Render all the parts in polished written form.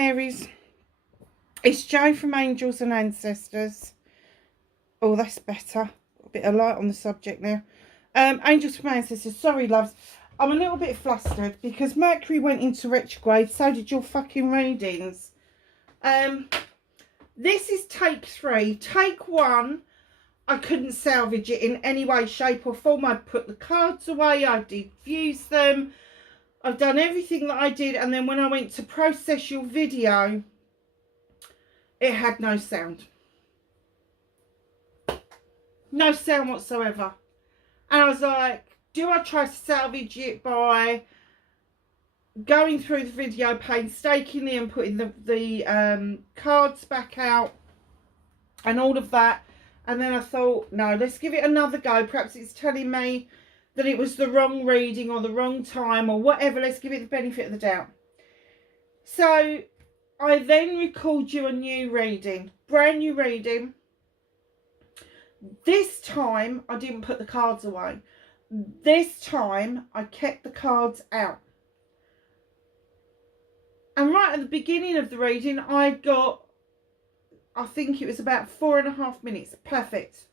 Aries, it's Jo from Angels and Ancestors. Oh, that's better. A bit of light on the subject now. Angels from Ancestors. Sorry, loves. I'm a little bit flustered because Mercury went into retrograde. So did your fucking readings. This is take 3. Take 1, I couldn't salvage it in any way, shape or form. I put the cards away. I diffused them. I've done everything that I did, and then when I went to process your video, it had no sound. No sound whatsoever. And I was like, do I try to salvage it by going through the video painstakingly and putting the cards back out and all of that? And then I thought, no, let's give it another go. Perhaps it's telling me that it was the wrong reading or the wrong time or whatever. Let's give it the benefit of the doubt. So I then recalled you a new reading, brand new reading. This time I didn't put the cards away. This time I kept the cards out. And right at the beginning of the reading, I got, I think it was about 4.5 minutes. Perfect.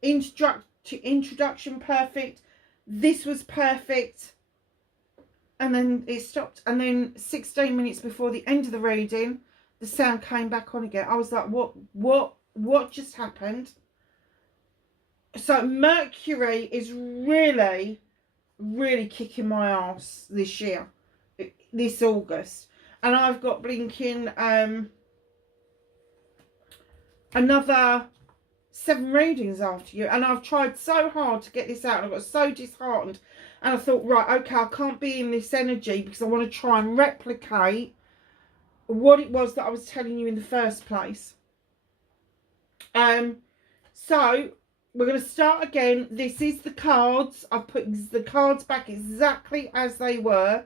Introduction perfect. This was perfect. And then it stopped. And then 16 minutes before the end of the reading, the sound came back on again. I was like, what just happened? So Mercury is really, really kicking my ass this year, this August. And I've got blinking another 7 readings after you, and I've tried so hard to get this out, and I got so disheartened, and I thought, right, okay, I can't be in this energy because I want to try and replicate what it was that I was telling you in the first place. So we're going to start again. This is the cards. I've put the cards back exactly as they were,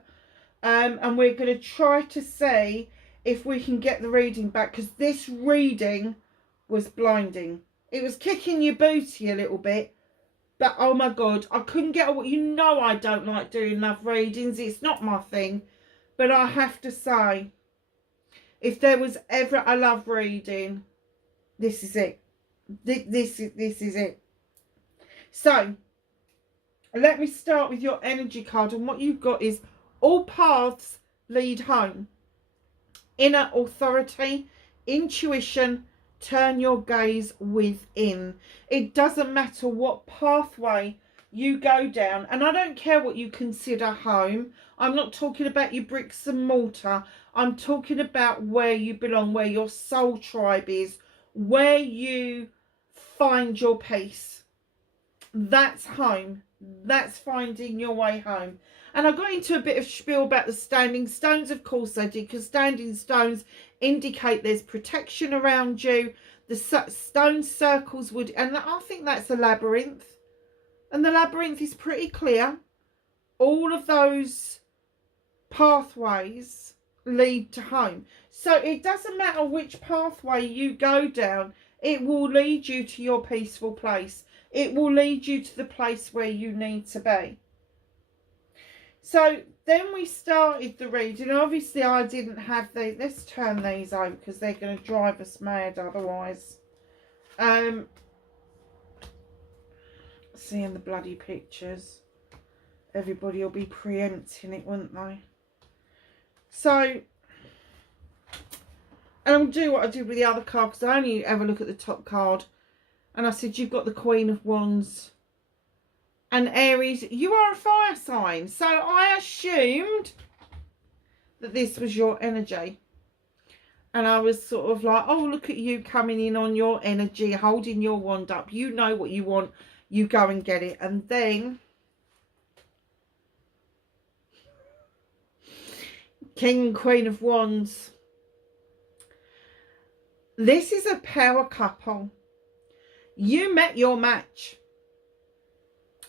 and we're going to try to see if we can get the reading back, because this reading was blinding. It was kicking your booty a little bit, but oh my god, I couldn't get away. You know I don't like doing love readings. It's not my thing. But I have to say, if there was ever a love reading, this is it. This is it. So, let me start with your energy card. And what you've got is all paths lead home. Inner authority, intuition, turn your gaze within. It doesn't matter what pathway you go down, and I don't care what you consider home. I'm not talking about your bricks and mortar. I'm talking about where you belong, where your soul tribe is, where you find your peace. That's home. That's finding your way home. And I got into a bit of spiel about the standing stones. Of course I did, because standing stones indicate there's protection around you. The stone circles would, and I think that's a labyrinth. And the labyrinth is pretty clear. All of those pathways lead to home. So it doesn't matter which pathway you go down. It will lead you to your peaceful place. It will lead you to the place where you need to be. So then we started the reading. Obviously I didn't have the, let's turn these over because they're going to drive us mad otherwise. Seeing the bloody pictures, everybody will be preempting it, won't they? So, and I'll do what I did with the other card, because I only ever look at the top card. And I said, you've got the Queen of Wands. And Aries, you are a fire sign. So I assumed that this was your energy. And I was sort of like, oh, look at you coming in on your energy, holding your wand up. You know what you want. You go and get it. And then King and Queen of Wands. This is a power couple. You met your match.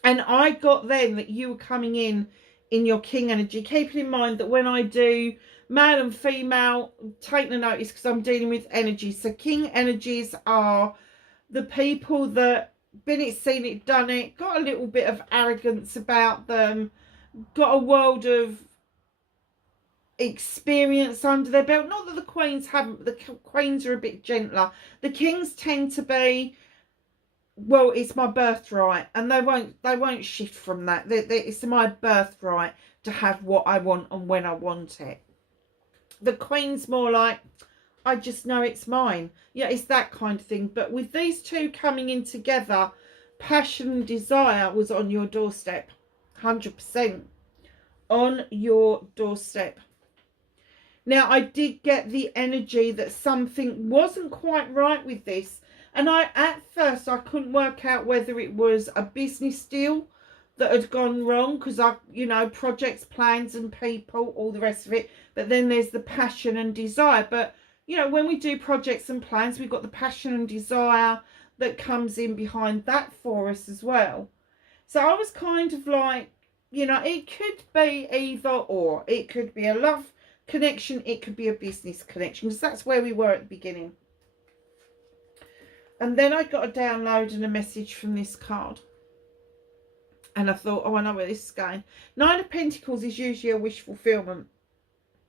And I got then that you were coming in your king energy. Keeping in mind that when I do male and female, take the notice because I'm dealing with energy. So king energies are the people that been it, seen it, done it, got a little bit of arrogance about them, got a world of experience under their belt. Not that the queens haven't, but the queens are a bit gentler. The kings tend to be, well, it's my birthright, and they won't shift from that. It's my birthright to have what I want and when I want it. The queen's more like, I just know it's mine. Yeah, it's that kind of thing. But with these two coming in together, passion and desire was on your doorstep. 100% on your doorstep. Now, I did get the energy that something wasn't quite right with this. And at first, I couldn't work out whether it was a business deal that had gone wrong, because projects, plans and people, all the rest of it. But then there's the passion and desire. But, when we do projects and plans, we've got the passion and desire that comes in behind that for us as well. So I was kind of like, it could be either or. It could be a love connection. It could be a business connection, because that's where we were at the beginning. And then I got a download and a message from this card. And I thought, oh, I know where this is going. 9 of Pentacles is usually a wish fulfillment.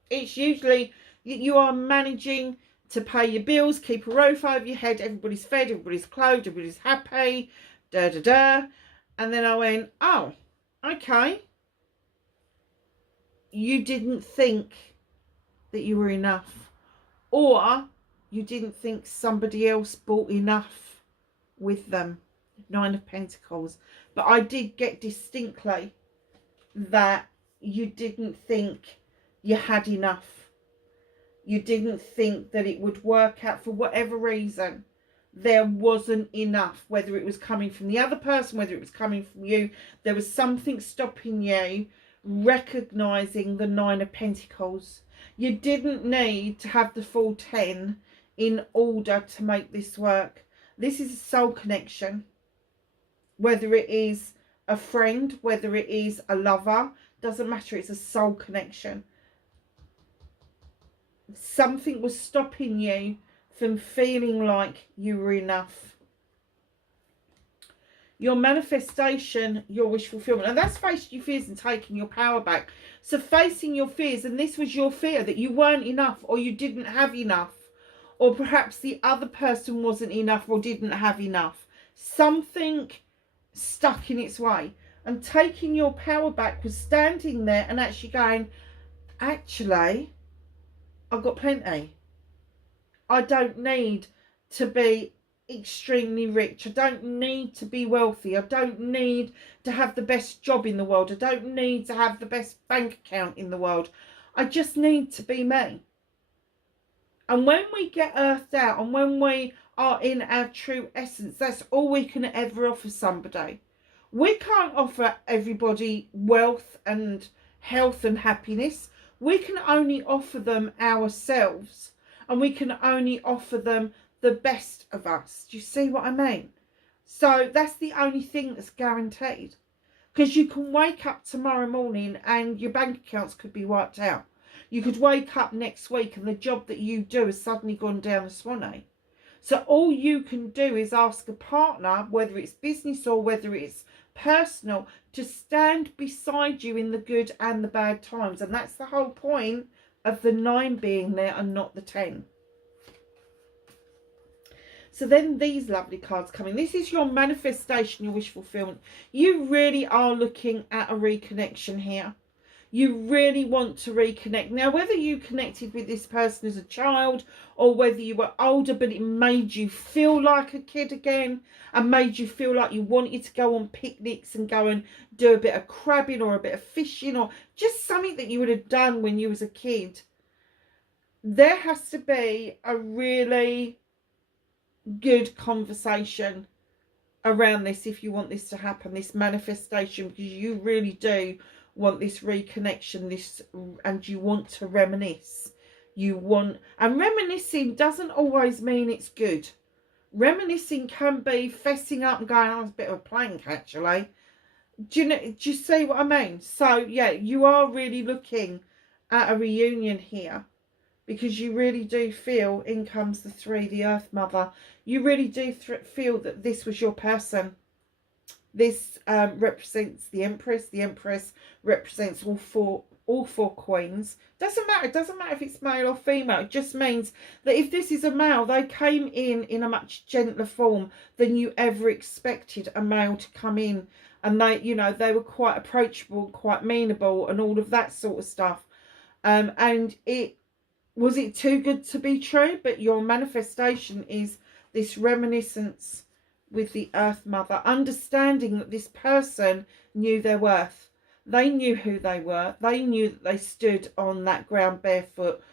It's usually you are managing to pay your bills, keep a roof over your head, everybody's fed, everybody's clothed, everybody's happy, da-da-da. And then I went, oh, okay. You didn't think that you were enough. Or you didn't think somebody else bought enough with them. 9 of Pentacles. But I did get distinctly that you didn't think you had enough. You didn't think that it would work out. For whatever reason, there wasn't enough. Whether it was coming from the other person, whether it was coming from you, there was something stopping you recognizing the 9 of Pentacles. You didn't need to have the full 10 in order to make this work. This is a soul connection. Whether it is a friend, whether it is a lover, doesn't matter. It's a soul connection. Something was stopping you from feeling like you were enough. Your manifestation, your wish fulfillment. And that's facing your fears and taking your power back. So facing your fears, and this was your fear, that you weren't enough, or you didn't have enough. Or perhaps the other person wasn't enough or didn't have enough. Something stuck in its way. And taking your power back was standing there and actually going, actually, I've got plenty. I don't need to be extremely rich. I don't need to be wealthy. I don't need to have the best job in the world. I don't need to have the best bank account in the world. I just need to be me. And when we get earthed out and when we are in our true essence, that's all we can ever offer somebody. We can't offer everybody wealth and health and happiness. We can only offer them ourselves, and we can only offer them the best of us. Do you see what I mean? So that's the only thing that's guaranteed. Because you can wake up tomorrow morning and your bank accounts could be wiped out. You could wake up next week and the job that you do has suddenly gone down the swanee. So all you can do is ask a partner, whether it's business or whether it's personal, to stand beside you in the good and the bad times. And that's the whole point of the 9 being there and not the 10. So then these lovely cards come in. This is your manifestation, your wish fulfillment. You really are looking at a reconnection here. You really want to reconnect. Now, whether you connected with this person as a child or whether you were older, but it made you feel like a kid again and made you feel like you wanted to go on picnics and go and do a bit of crabbing or a bit of fishing or just something that you would have done when you was a kid. There has to be a really good conversation around this if you want this to happen, this manifestation, because you really do want this reconnection, and you want to reminisce. And reminiscing doesn't always mean it's good. Reminiscing can be fessing up and going, oh, it's a bit of a plank actually. Do you see what I mean? So yeah, you are really looking at a reunion here, because you really do feel, in comes the 3, the Earth Mother, you really do feel that this was your person. This represents the Empress. The Empress represents all all 4 queens. Doesn't matter. It doesn't matter if it's male or female. It just means that if this is a male, they came in a much gentler form than you ever expected a male to come in. And they, you know, they were quite approachable, quite meanable and all of that sort of stuff. And was it too good to be true? But your manifestation is this reminiscence with the Earth Mother, understanding that this person knew their worth. They knew who they were. They knew that they stood on that ground barefoot,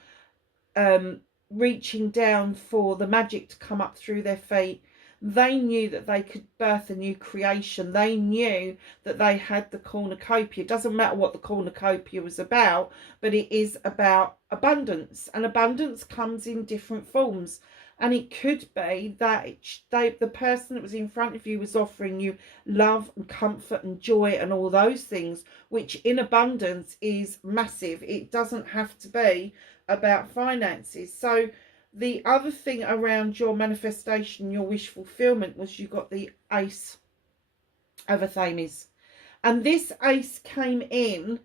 reaching down for the magic to come up through their feet. They knew that they could birth a new creation. They knew that they had the cornucopia. It doesn't matter what the cornucopia was about, but it is about abundance. And abundance comes in different forms. And it could be that the person that was in front of you was offering you love and comfort and joy and all those things, which in abundance is massive. It doesn't have to be about finances. So the other thing around your manifestation, your wish fulfillment, was you got the Ace of Athames. And this Ace came in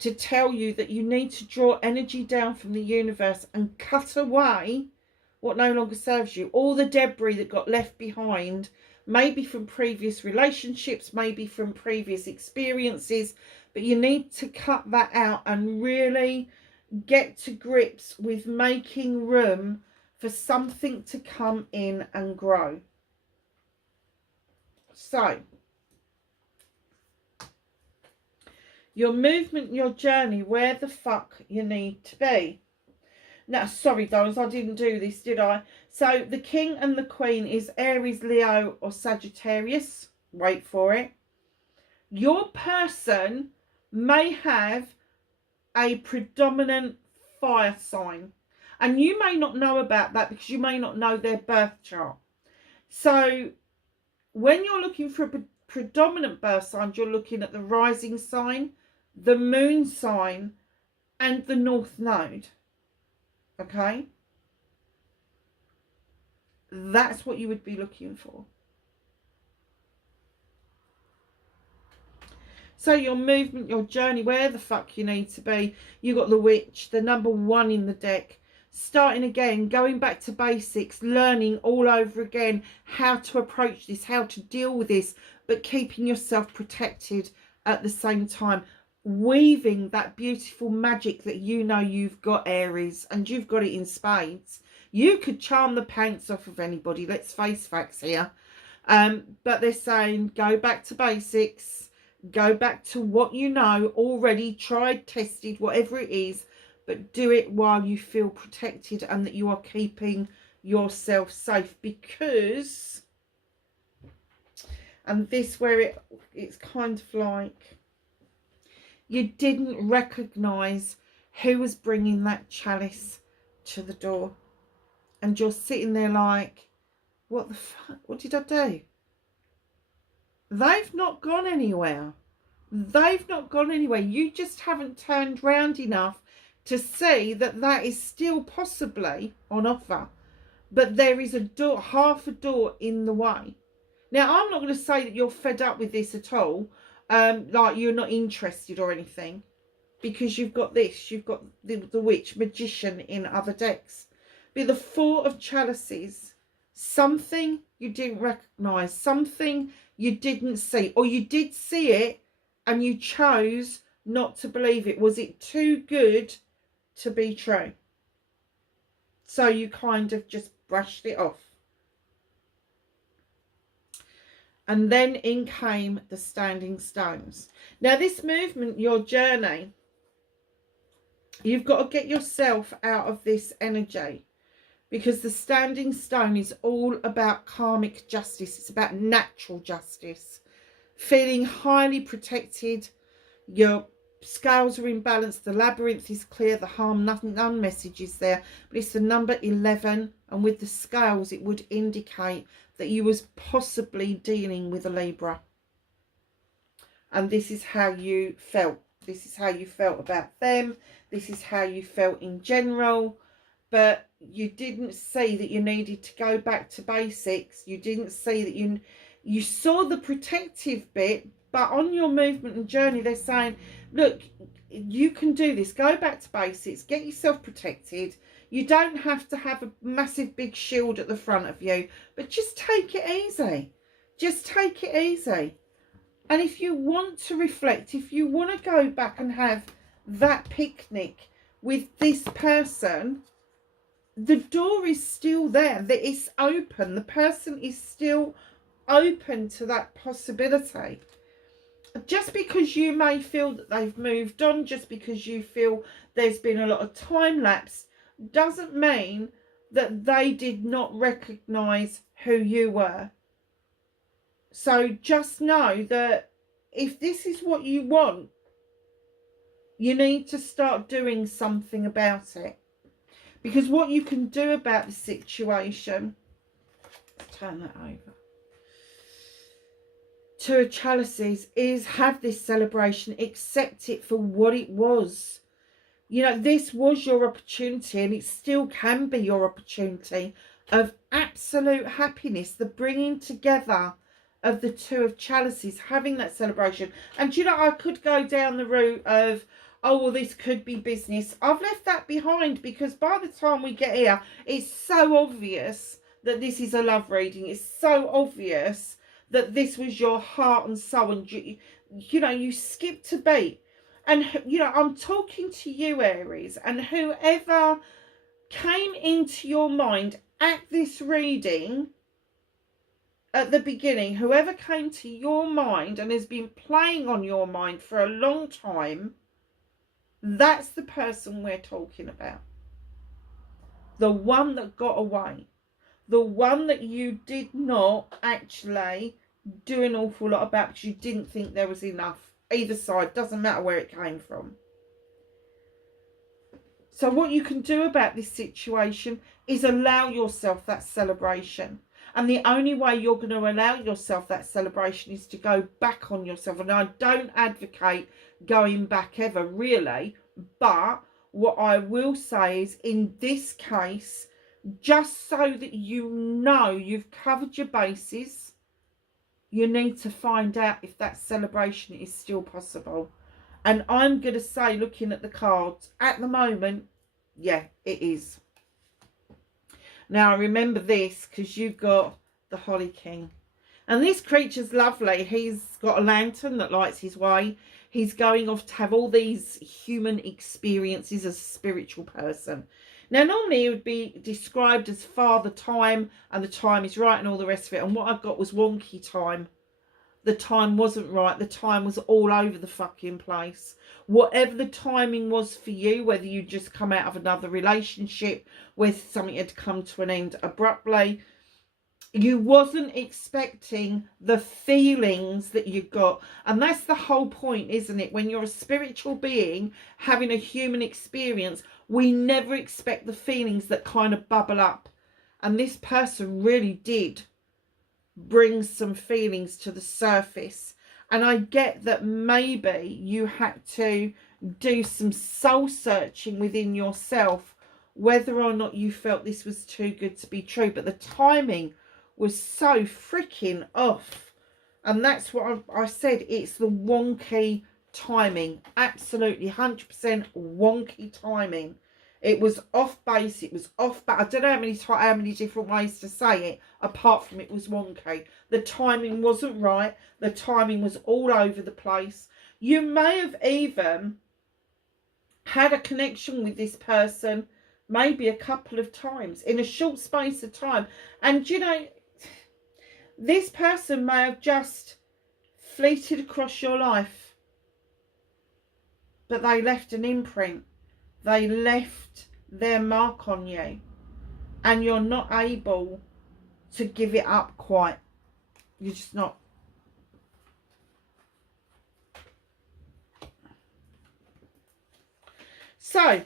to tell you that you need to draw energy down from the universe and cut away what no longer serves you. All the debris that got left behind, maybe from previous relationships, maybe from previous experiences, but you need to cut that out and really get to grips with making room for something to come in and grow. So, your movement, your journey, where the fuck you need to be. Now, sorry, darlings, I didn't do this, did I? So, the King and the Queen is Aries, Leo, or Sagittarius. Wait for it. Your person may have a predominant fire sign. And you may not know about that because you may not know their birth chart. So, when you're looking for a predominant birth sign, you're looking at the rising sign, the moon sign, and the North Node. Okay, that's what you would be looking for. So your movement, your journey, where the fuck you need to be. You got the Witch, the number 1 in the deck. Starting again, going back to basics, learning all over again how to approach this, how to deal with this, but keeping yourself protected at the same time. Weaving that beautiful magic that you know you've got, Aries, and you've got it in spades. You could charm the pants off of anybody, let's face facts here. But they're saying go back to basics, go back to what you know already, tried, tested, whatever it is, but do it while you feel protected and that you are keeping yourself safe. Because, and this where it's kind of like, you didn't recognise who was bringing that chalice to the door. And you're sitting there like, what the fuck? What did I do? They've not gone anywhere. They've not gone anywhere. You just haven't turned round enough to see that that is still possibly on offer. But there is a door, half a door in the way. Now, I'm not going to say that you're fed up with this at all. Like you're not interested or anything, because you've got this, you've got the Witch, Magician in other decks. But the 4 of Chalices, something you didn't recognise, something you didn't see, or you did see it and you chose not to believe it. Was it too good to be true? So you kind of just brushed it off. And then in came the Standing Stones. Now this movement, your journey, you've got to get yourself out of this energy. Because the Standing Stone is all about karmic justice. It's about natural justice. Feeling highly protected. Your scales are in balance. The labyrinth is clear. The harm, none message is there. But it's the number 11. And with the scales, it would indicate that you was possibly dealing with a Libra. And this is how you felt. This is how you felt about them. This is how you felt in general. But you didn't see that you needed to go back to basics. You didn't see that you saw the protective bit. But on your movement and journey, they're saying, look, you can do this. Go back to basics. Get yourself protected. You don't have to have a massive big shield at the front of you, but just take it easy. Just take it easy. And if you want to reflect, if you want to go back and have that picnic with this person, the door is still there. That it's open. The person is still open to that possibility. Just because you may feel that they've moved on, just because you feel there's been a lot of time lapse, doesn't mean that they did not recognise who you were. So just know that if this is what you want, you need to start doing something about it. Because what you can do about the situation, let's turn that over. Two of Chalices is have this celebration, accept it for what it was. You know, this was your opportunity, and it still can be your opportunity of absolute happiness, the bringing together of the Two of Chalices, having that celebration. And you know, I could go down the route of, oh, well, this could be business. I've left that behind, because by the time we get here, it's so obvious that this is a love reading. It's so obvious that this was your heart and soul, and you know, you skipped a beat. And, you know, I'm talking to you, Aries, and whoever came into your mind at this reading at the beginning, whoever came to your mind and has been playing on your mind for a long time, that's the person we're talking about. The one that got away. The one that you did not actually do an awful lot about because you didn't think there was enough. Either side, doesn't matter where it came from. So what you can do about this situation is allow yourself that celebration. And the only way you're going to allow yourself that celebration is to go back on yourself. And I don't advocate going back ever, really. But what I will say is, in this case, just so that you know you've covered your bases, you need to find out if that celebration is still possible. And I'm going to say, looking at the cards, at the moment, yeah, it is. Now, remember this, because you've got the Holly King. And this creature's lovely. He's got a lantern that lights his way. He's going off to have all these human experiences as a spiritual person. Now, normally it would be described as father time, and the time is right and all the rest of it. And what I've got was wonky time. The time wasn't right. The time was all over the fucking place. Whatever the timing was for you, whether you just come out of another relationship where something had come to an end abruptly, you wasn't expecting the feelings that you got. And that's the whole point, isn't it? When you're a spiritual being having a human experience, we never expect the feelings that kind of bubble up. And this person really did bring some feelings to the surface. And I get that maybe you had to do some soul searching within yourself, whether or not you felt this was too good to be true. But the timing was so freaking off. And that's what I said. It's the wonky timing. Absolutely 100% wonky timing. It was off base. It was off. But I don't know how many different ways to say it, apart from it was wonky. The timing wasn't right. The timing was all over the place. You may have even had a connection with this person maybe a couple of times in a short space of time. And, you know, this person may have just fleeted across your life, but they left an imprint. They left their mark on you, and you're not able to give it up quite. You're just not. So,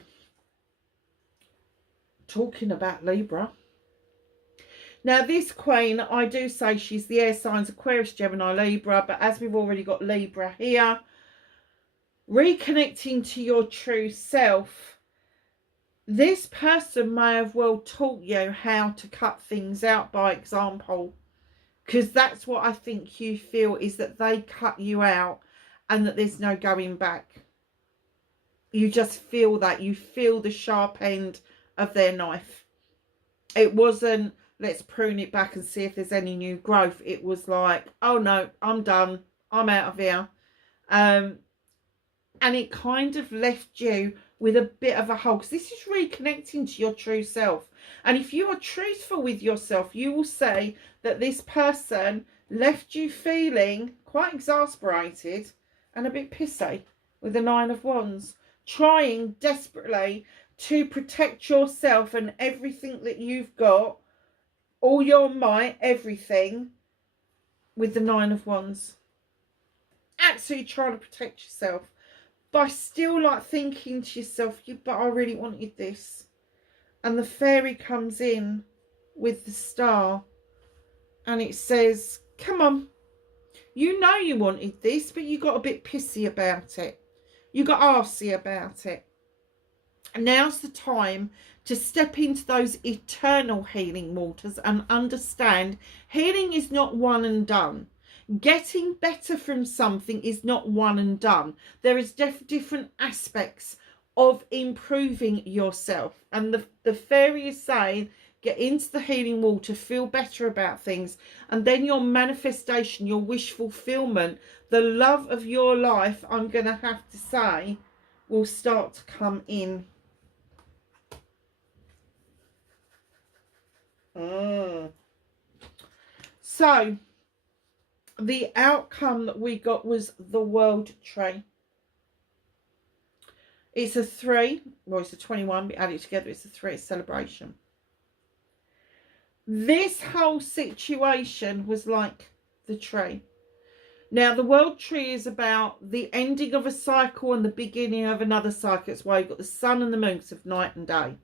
talking about Libra. Now, this queen, I do say she's the air signs Aquarius, Gemini, Libra. But as we've already got Libra here, reconnecting to your true self, this person may have well taught you how to cut things out by example. Because that's what I think you feel, is that they cut you out and that there's no going back. You just feel that. You feel the sharp end of their knife. It wasn't, let's prune it back and see if there's any new growth. It was like, oh no, I'm done. I'm out of here. And it kind of left you with a bit of a hole. Because this is reconnecting to your true self. And if you are truthful with yourself, you will say that this person left you feeling quite exasperated and a bit pissy with the Nine of Wands, trying desperately to protect yourself and everything that you've got, all your might, everything, with the Nine of Wands. Absolutely trying to protect yourself by still like thinking to yourself, yeah, but I really wanted this. And the fairy comes in with the star and it says, come on, you know you wanted this, but you got a bit pissy about it. You got arsey about it. And now's the time to step into those eternal healing waters and understand healing is not one and done. Getting better from something is not one and done. There is different aspects of improving yourself. And the fairy is saying, get into the healing water, feel better about things, and then your manifestation, your wish fulfillment, the love of your life, I'm going to have to say, will start to come in. So, the outcome that we got was the World Tree. It's a 3. Well, it's a 21, but add it together, it's a 3. It's celebration. This whole situation was like the tree. Now, the World Tree is about the ending of a cycle and the beginning of another cycle. It's why you've got the sun and the moon, of night and day.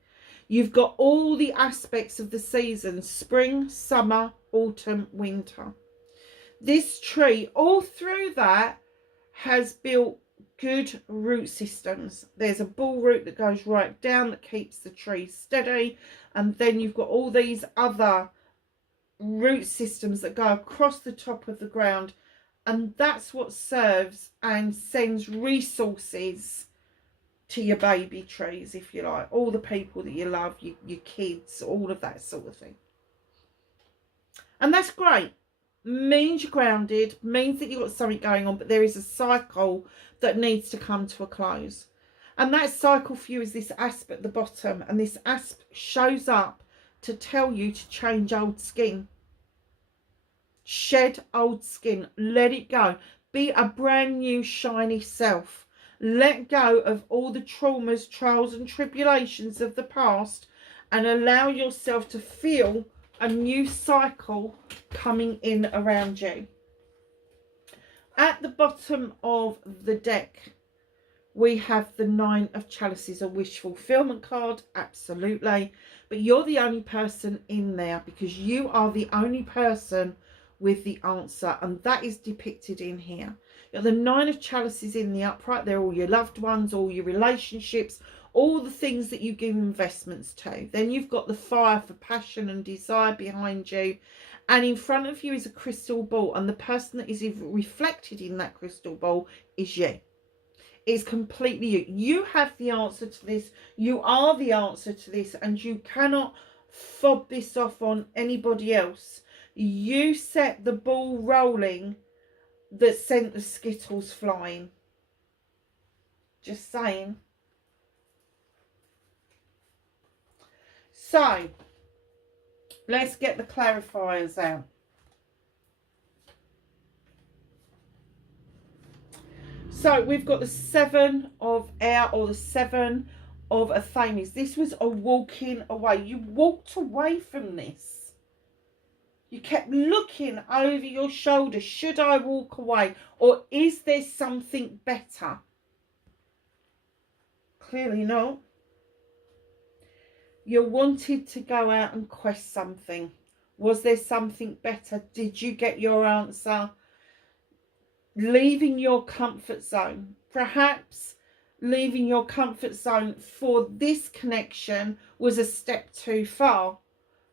You've got all the aspects of the seasons: spring, summer, autumn, winter. This tree, all through that, has built good root systems. There's a ball root that goes right down that keeps the tree steady, and then you've got all these other root systems that go across the top of the ground, and that's what serves and sends resources to your baby trees, if you like, all the people that you love, your kids, all of that sort of thing. And that's great. Means you're grounded, means that you've got something going on, but there is a cycle that needs to come to a close. And that cycle for you is this asp at the bottom, and this asp shows up to tell you to change old skin. Shed old skin, let it go. Be a brand new shiny self. Let go of all the traumas, trials and tribulations of the past, and allow yourself to feel a new cycle coming in around you. At the bottom of the deck, we have the 9 of Chalices, a wish fulfillment card, absolutely. But you're the only person in there, because you are the only person with the answer, and that is depicted in here. You've got the 9 of Chalices in the upright. They're all your loved ones, all your relationships, all the things that you give investments to. Then you've got the fire for passion and desire behind you, and in front of you is a crystal ball, and the person that is reflected in that crystal ball is you. It's completely you. You have the answer to this. You are the answer to this, and you cannot fob this off on anybody else. You set the ball rolling that sent the skittles flying. Just saying. So, let's get the clarifiers out. So, we've got the 7 of air, or the 7 of Athames. This was a walking away. You walked away from this. You kept looking over your shoulder. Should I walk away? Or is there something better? Clearly not. You wanted to go out and quest something. Was there something better? Did you get your answer? Leaving your comfort zone. Perhaps leaving your comfort zone for this connection was a step too far.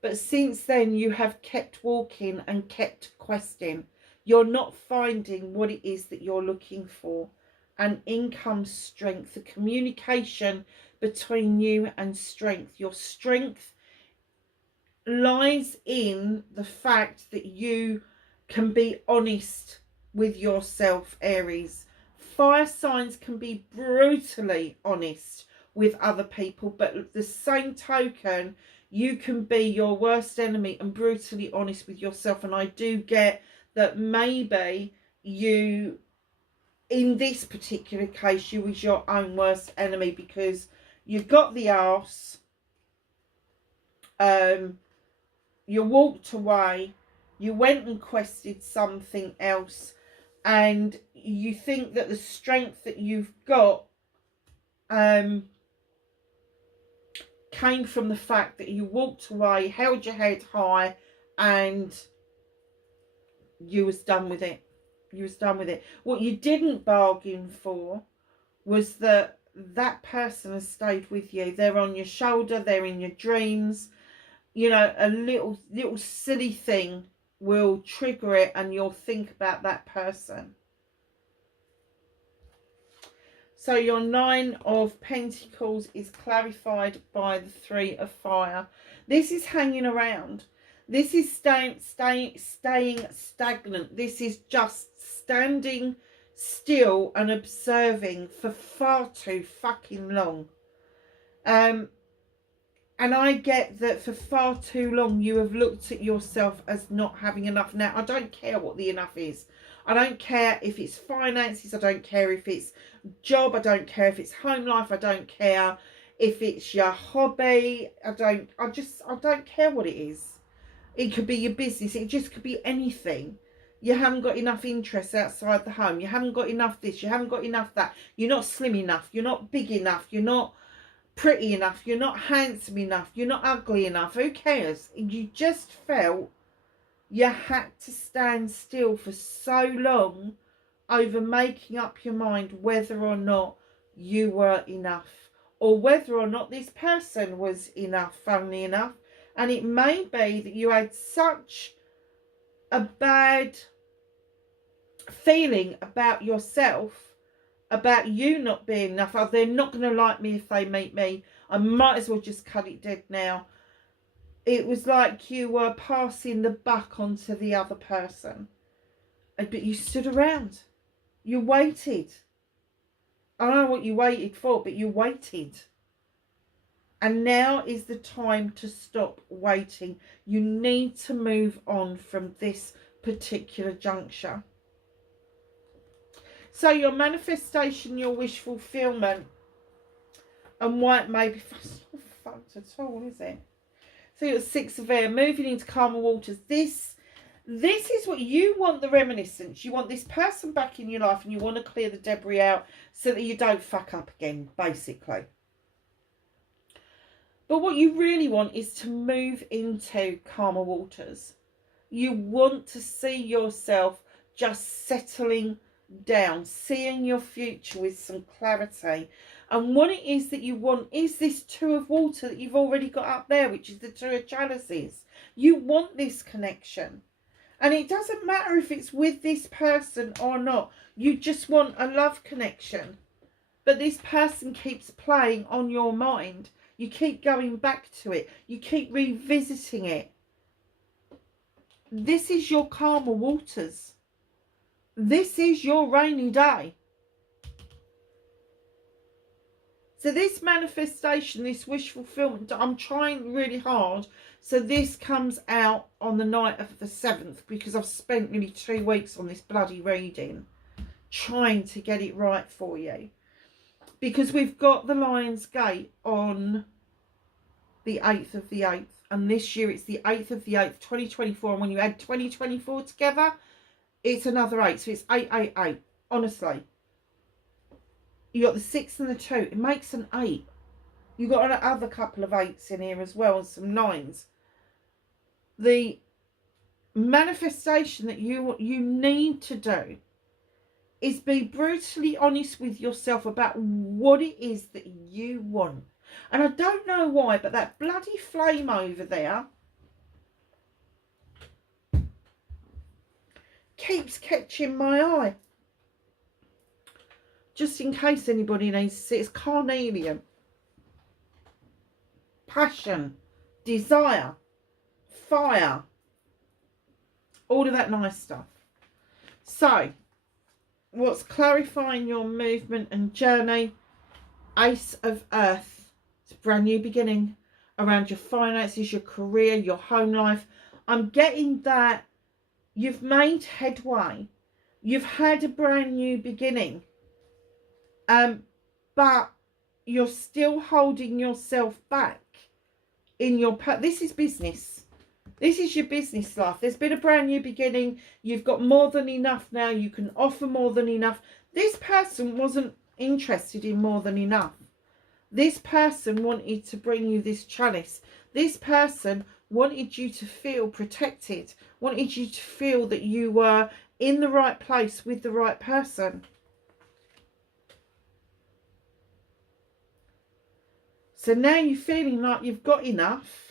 But since then, you have kept walking and kept questing. You're not finding what it is that you're looking for. and income strength, the communication between you and strength. Your strength lies in the fact that you can be honest with yourself, Aries. Fire signs can be brutally honest with other people, but at the same token, you can be your worst enemy and brutally honest with yourself. And I do get that maybe you, in this particular case, you was your own worst enemy, because you got the arse, you walked away, you went and quested something else, and you think that the strength that you've got came from the fact that you walked away, held your head high, and you was done with it. You was done with it. What you didn't bargain for was that that person has stayed with you. They're on your shoulder, they're in your dreams. You know, a little silly thing will trigger it and you'll think about that person. So your 9 of Pentacles is clarified by the 3 of Fire. This is hanging around. This is staying stagnant. This is just standing still and observing for far too fucking long. And I get that for far too long you have looked at yourself as not having enough. Now, I don't care what the enough is. I don't care if it's finances. I don't care if it's job. I don't care if it's home life. I don't care if it's your hobby. I don't care what it is. It could be your business. It just could be anything. You haven't got enough interest outside the home. You haven't got enough this. You haven't got enough that. You're not slim enough. You're not big enough. You're not pretty enough. You're not handsome enough. You're not ugly enough. Who cares? You just felt you had to stand still for so long over making up your mind whether or not you were enough, or whether or not this person was enough, funnily enough. And it may be that you had such a bad feeling about yourself, about you not being enough. Oh, they're not going to like me if they meet me. I might as well just cut it dead now. It was like you were passing the buck onto the other person. But you stood around. You waited. I don't know what you waited for, but you waited. And now is the time to stop waiting. You need to move on from this particular juncture. So your manifestation, your wish fulfillment, and why it may be not fucked at all, is it? So you've got 6 of Air, moving into calmer waters. This is what you want, the reminiscence. You want this person back in your life and you want to clear the debris out so that you don't fuck up again, basically. But what you really want is to move into calmer waters. You want to see yourself just settling down, seeing your future with some clarity. And what it is that you want is this 2 of water that you've already got up there, which is the 2 of chalices. You want this connection. And it doesn't matter if it's with this person or not. You just want a love connection. But this person keeps playing on your mind. You keep going back to it. You keep revisiting it. This is your calmer waters. This is your rainy day. So this manifestation, this wish fulfillment, I'm trying really hard. So this comes out on the night of the 7th, because I've spent nearly 2 weeks on this bloody reading, trying to get it right for you. Because we've got the Lion's Gate on the 8th of the 8th. And this year it's the 8th of the 8th, 2024. And when you add 2024 together, it's another 8. So it's 888, honestly. You got the 6 and the 2. It makes an 8. You got another couple of 8s in here as well, and some 9s. The manifestation that you need to do is be brutally honest with yourself about what it is that you want. And I don't know why, but that bloody flame over there keeps catching my eye. just in case anybody needs to see, it's carnelian. Passion, desire, fire, all of that nice stuff. So, what's clarifying your movement and journey? Ace of Earth. It's a brand new beginning around your finances, your career, your home life. I'm getting that you've made headway. You've had a brand new beginning. But you're still holding yourself back in your... This is business. This is your business life. There's been a brand new beginning. You've got more than enough now. You can offer more than enough. This person wasn't interested in more than enough. This person wanted to bring you this chalice. This person wanted you to feel protected. Wanted you to feel that you were in the right place with the right person. So now you're feeling like you've got enough.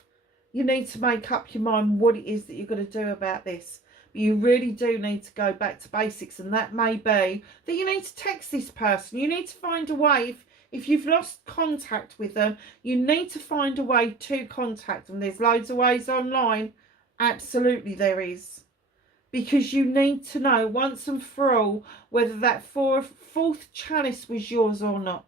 You need to make up your mind what it is that you're going to do about this. But you really do need to go back to basics. And that may be that you need to text this person. You need to find a way, if you've lost contact with them, you need to find a way to contact them. There's loads of ways online. Absolutely there is. Because you need to know once and for all whether that fourth chalice was yours or not.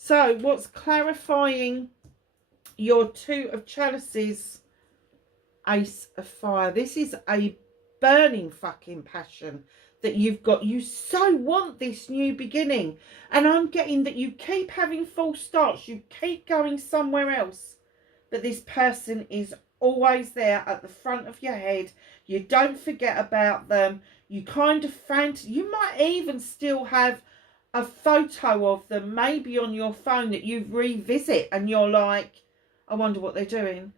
So, what's clarifying your Two of Chalices? Ace of Fire. This is a burning fucking passion that you've got. You so want this new beginning. And I'm getting that you keep having false starts. You keep going somewhere else. But this person is always there at the front of your head. You don't forget about them. You kind of fancy. You might even still have a photo of them maybe on your phone that you revisit and you're like, I wonder what they're doing.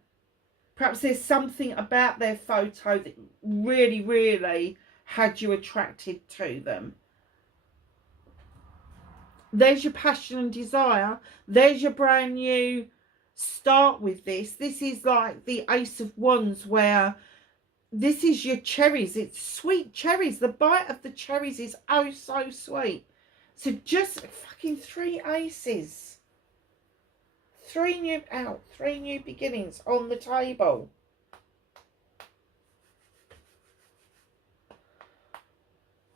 Perhaps there's something about their photo that really, really had you attracted to them. There's your passion and desire. There's your brand new start with this. This is like the Ace of Wands, where this is your cherries. It's sweet cherries. The bite of the cherries is oh so sweet. So just fucking 3 aces. 3 new beginnings on the table.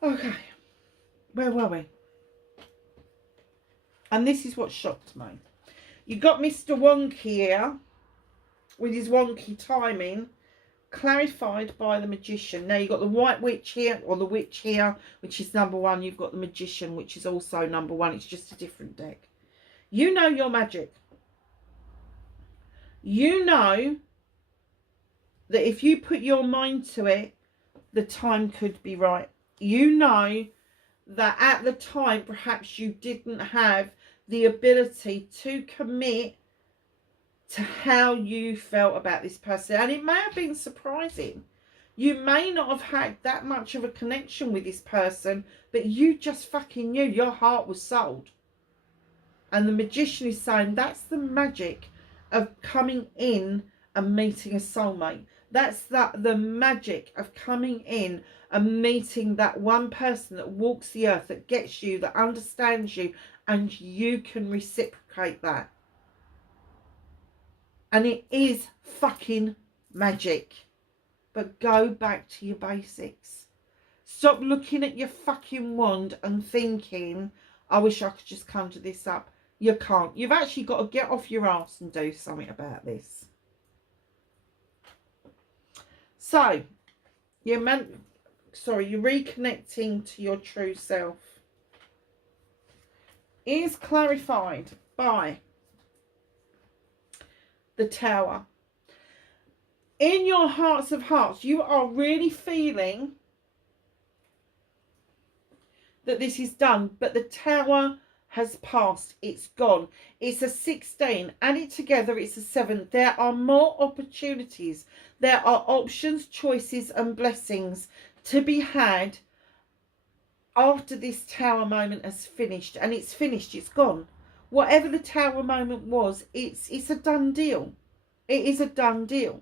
Okay. Where were we? And this is what shocked me. You got Mr. Wonky here with his wonky timing, clarified by the Magician. Now you've got the White Witch here, or the Witch here, which is number 1. You've got the Magician, which is also number 1. It's just a different deck. You know your magic. You know that if you put your mind to it, the time could be right. You know that at the time, perhaps you didn't have the ability to commit to how you felt about this person. And it may have been surprising. You may not have had that much of a connection with this person, but you just fucking knew your heart was sold. And the Magician is saying that's the magic of coming in and meeting a soulmate. That's the magic of coming in and meeting that one person that walks the earth, that gets you, that understands you, and you can reciprocate that. And it is fucking magic. But go back to your basics. Stop looking at your fucking wand and thinking, I wish I could just conjure this up. You can't. You've actually got to get off your arse and do something about this. So, you're reconnecting to your true self. Is clarified by the Tower. In your hearts of hearts, you are really feeling that this is done, but the Tower has passed. It's gone. It's a 16. Add it together, it's a 7. There are more opportunities. There are options, choices and blessings to be had after this Tower moment has finished. And it's finished. It's gone. Whatever the Tower moment was, it's a done deal. It is a done deal.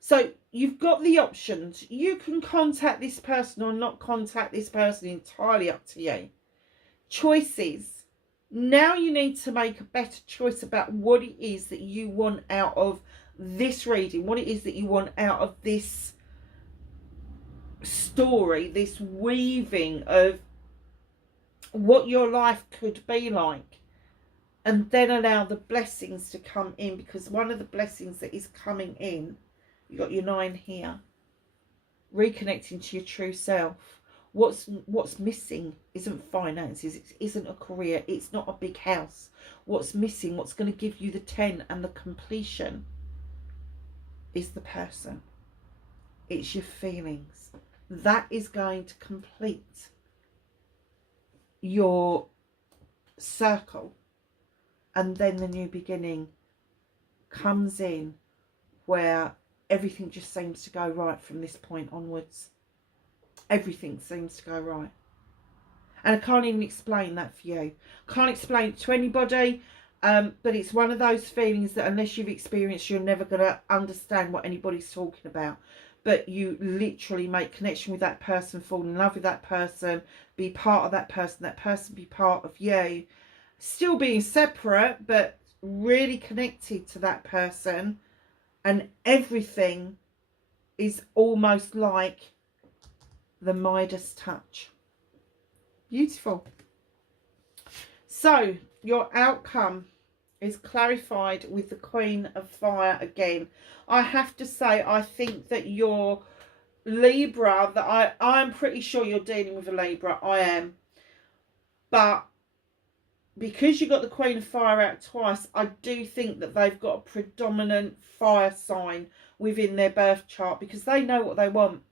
So you've got the options. You can contact this person or not contact this person, entirely up to you. Choices. Now you need to make a better choice about what it is that you want out of this reading, what it is that you want out of this story, this weaving of what your life could be like. And then allow the blessings to come in, because one of the blessings that is coming in, you got your 9 here, reconnecting to your true self. What's missing isn't finances, it isn't a career, it's not a big house. What's missing, what's going to give you the 10 and the completion, is the person. It's your feelings. That is going to complete your circle. And then the new beginning comes in, where everything just seems to go right from this point onwards. Everything seems to go right. And I can't even explain that for you. Can't explain it to anybody. But it's one of those feelings that unless you've experienced, you're never going to understand what anybody's talking about. But you literally make connection with that person, fall in love with that person, be part of that person be part of you. Still being separate, but really connected to that person. And everything is almost like the Midas touch. Beautiful. So your outcome is clarified with the Queen of Fire again. I have to say, I think that your Libra, that I'm pretty sure you're dealing with a Libra. I am. But because you got the Queen of Fire out twice, I do think that they've got a predominant fire sign within their birth chart, because they know what they want.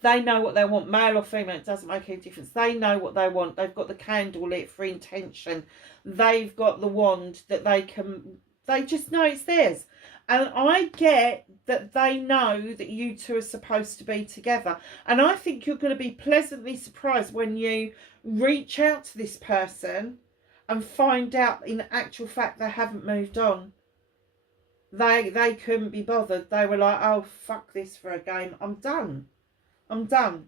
They know what they want, male or female, it doesn't make any difference. They know what they want. They've got the candle lit for intention. They've got the wand that they just know it's theirs. And I get that they know that you two are supposed to be together. And I think you're going to be pleasantly surprised when you reach out to this person and find out in actual fact they haven't moved on. They couldn't be bothered. They were like, oh, fuck this for a game. I'm done. I'm done.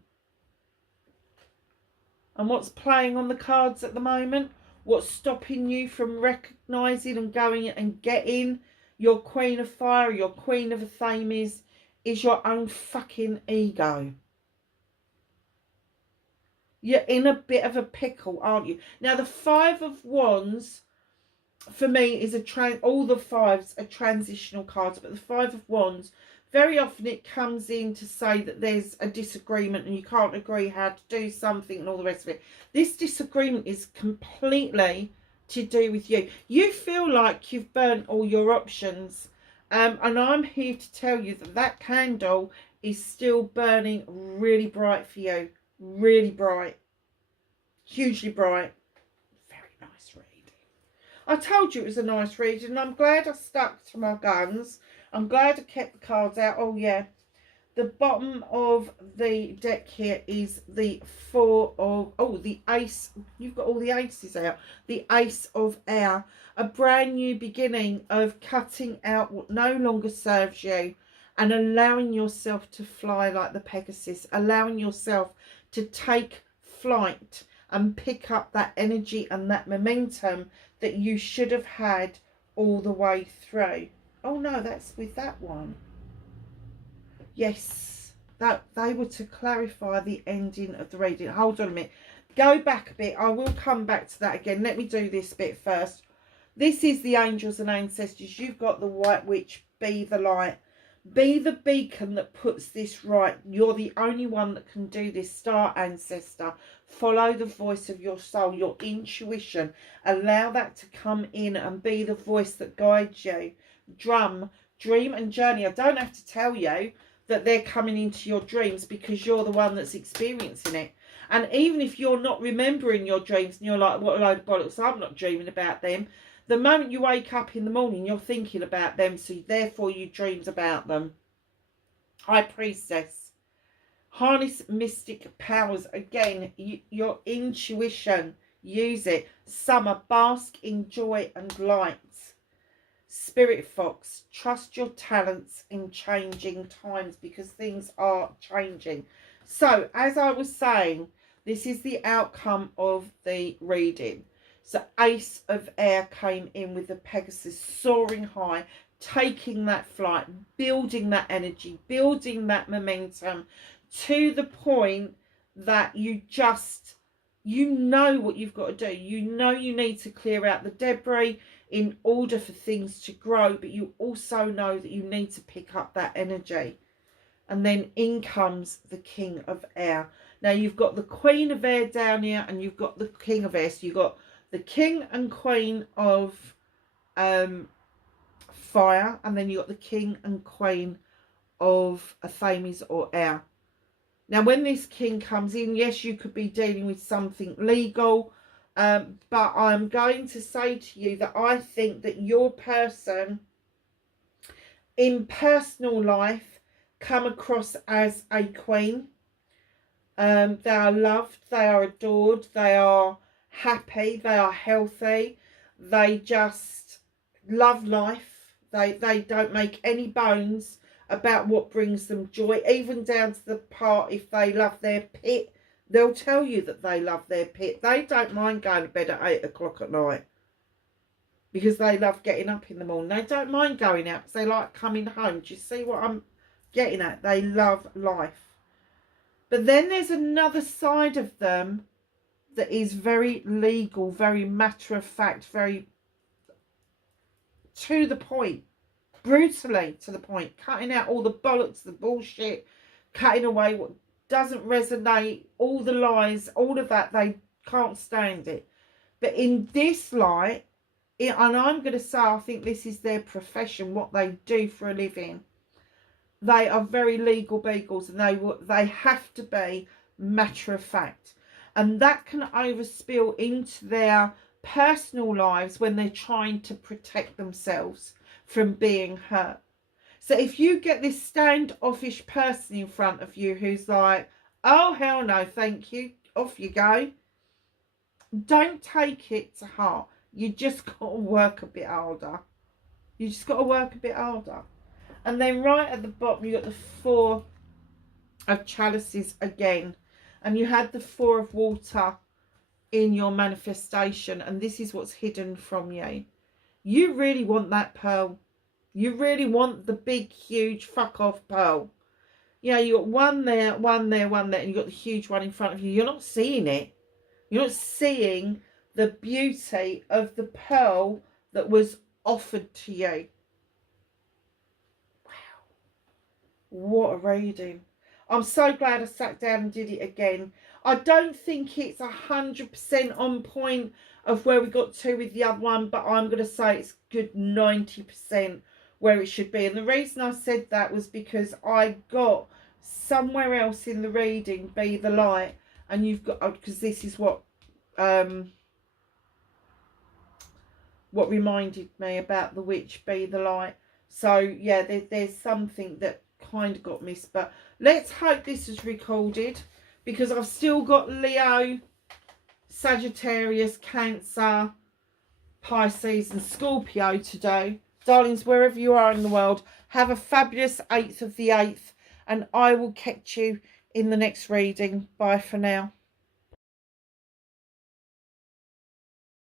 And what's playing on the cards at the moment? What's stopping you from recognising and going and getting your Queen of Fire, your Queen of Athames, is your own fucking ego. You're in a bit of a pickle, aren't you? Now, the Five of Wands, for me, is all the fives are transitional cards, but the Five of Wands, very often it comes in to say that there's a disagreement and you can't agree how to do something and all the rest of it. This disagreement is completely to do with you. You feel like you've burnt all your options. And I'm here to tell you that that candle is still burning really bright for you. Really bright. Hugely bright. Very nice reading. I told you it was a nice reading, and I'm glad I stuck to my guns. I'm glad I kept the cards out. Oh, yeah. The bottom of the deck here is the Four of... Oh, the Ace. You've got all the aces out. The Ace of Air. A brand new beginning of cutting out what no longer serves you and allowing yourself to fly like the Pegasus. Allowing yourself to take flight and pick up that energy and that momentum that you should have had all the way through. Oh no, that's with that one. Yes, that they were to clarify the ending of the reading. Hold on a minute. Go back a bit. I will come back to that again. Let me do this bit first. This is the angels and ancestors. You've got the White Witch. Be the light. Be the beacon that puts this right. You're the only one that can do this. Star ancestor. Follow the voice of your soul, your intuition. Allow that to come in and be the voice that guides you. Drum, dream and journey. I don't have to tell you that they're coming into your dreams, because you're the one that's experiencing it. And even if you're not remembering your dreams and you're like, what a load of bollocks, I'm not dreaming about them. The moment you wake up in the morning, you're thinking about them, so therefore you dreams about them. High Priestess. Harness mystic powers. Again, your intuition. Use it. Summer. Bask in joy and light. Spirit Fox, trust your talents in changing times, because things are changing. So, as I was saying, this is the outcome of the reading. So, Ace of Air came in with the Pegasus soaring high, taking that flight, building that energy, building that momentum to the point that you know what you've got to do. You know you need to clear out the debris in order for things to grow, but you also know that you need to pick up that energy. And then in comes the King of Air. Now you've got the Queen of Air down here, and you've got the King of Air. So you've got the King and Queen of Fire, and then you've got the King and Queen of Thames or Air. Now, when this king comes in, yes, you could be dealing with something legal, but I'm going to say to you that I think that your person in personal life come across as a queen. They are loved, they are adored, they are happy, they are healthy, they just love life, they don't make any bones about what brings them joy, even down to the part if they love their pit. They'll tell you that they love their pit. They don't mind going to bed at 8 o'clock at night because they love getting up in the morning. They don't mind going out because they like coming home. Do you see what I'm getting at? They love life. But then there's another side of them that is very legal, very matter of fact, very to the point. Brutally to the point, cutting out all the bollocks, the bullshit, cutting away what doesn't resonate, all the lies, all of that. They can't stand it. But in this light, and I'm going to say, I think this is their profession, what they do for a living. They are very legal beagles, and they have to be matter of fact, and that can overspill into their personal lives when they're trying to protect themselves from being hurt. So if you get this standoffish person in front of you who's like, oh hell no, thank you, off you go, don't take it to heart. You just got to work a bit harder. You just got to work a bit harder. And then right at the bottom you got the Four of Chalices again, and you had the Four of Water in your manifestation, and this is what's hidden from you. You really want that pearl. You really want the big, huge, fuck off pearl. You know, you got one there, one there, one there, and you got the huge one in front of you. You're not seeing it. You're not seeing the beauty of the pearl that was offered to you. Wow. What a reading. I'm so glad I sat down and did it again. I don't think it's 100% on point of where we got to with the other one, but I'm going to say it's good 90% where it should be. And the reason I said that was because I got somewhere else in the reading, Be the Light, and you've got, because this is what reminded me about the witch, Be the Light. So yeah, there's something that kind of got missed, but let's hope this is recorded, because I've still got Leo, Sagittarius, Cancer, Pisces and Scorpio to do. Darlings, wherever you are in the world, have a fabulous 8th of the 8th, and I will catch you in the next reading. Bye for now.